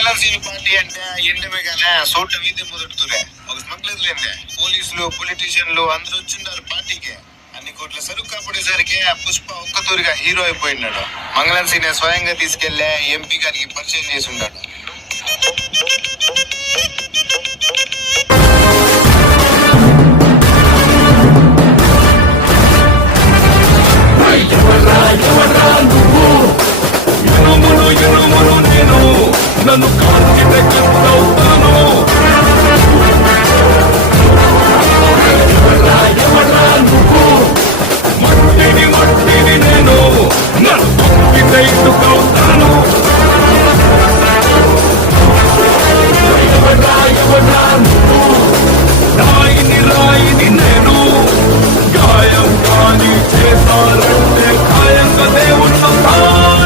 మంగళం సీని పార్టీ అంటే ఎండమే కానీ సోట వీధి మొదలుతురే ఒక స్మగ్లర్లేందే పోలీసులు పొలిటీషియన్లు అందరూ వచ్చిండారు పార్టీకి. అన్ని కోట్ల సరుకు కాపాడేసరికి పుష్ప ఒక్కతూరిగా హీరో అయిపోయినాడు. మంగళం సీని స్వయంగా తీసుకెళ్లే ఎంపీ గారికి పరిచయం చేసి ఉన్నాడు. నన్ను కాల్చితే కష్టవుతాను. నువ్వు మట్టిని నేను నన్ను తప్పితే ఇటుకవుతాను.